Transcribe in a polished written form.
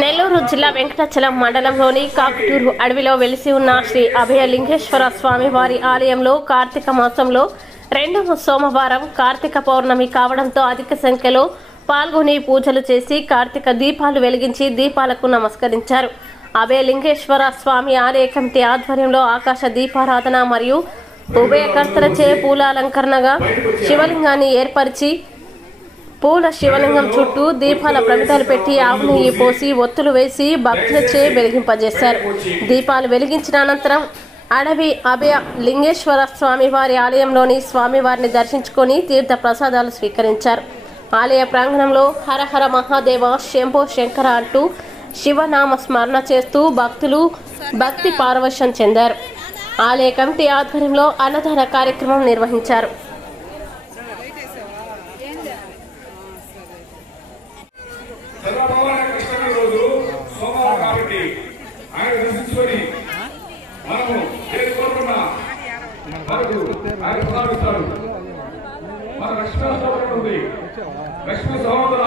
నెల్లూరు జిల్లా వెంకటాచలం మండలంలోని కాకుటూరు అడవిలో వెలిసి ఉన్న శ్రీ అభయలింగేశ్వర స్వామి వారి ఆలయంలో కార్తీక మాసంలో రెండవ సోమవారం కార్తీక పౌర్ణమి కావడంతో అధిక సంఖ్యలో పాల్గొని పూజలు చేసి కార్తీక దీపాలు వెలిగించి దీపాలకు నమస్కరించారు. అభయలింగేశ్వర స్వామి ఆలయ కమిటీ ఆధ్వర్యంలో ఆకాశ దీపారాధన మరియు ఉభయకర్తలచే పూలాలంకరణగా శివలింగాన్ని ఏర్పరిచి పూల శివలింగం చుట్టూ దీపాల ప్రమిదలు పెట్టి ఆవు నెయ్యి పోసి ఒత్తులు వేసి భక్తులచే వెలిగింపజేశారు. దీపాలు వెలిగించిన అనంతరం అడవి అభయ లింగేశ్వర స్వామి వారి ఆలయంలోని స్వామివారిని దర్శించుకొని తీర్థ ప్రసాదాలు స్వీకరించారు. ఆలయ ప్రాంగణంలో హరహర మహాదేవ శంభో శంకర అంటూ శివనామ స్మరణ చేస్తూ భక్తులు భక్తి పారవశ్యం చెందారు. ఆలయ కమిటీ ఆధ్వర్యంలో అన్నదాన కార్యక్రమం నిర్వహించారు. లక్ష్మీ సహోదర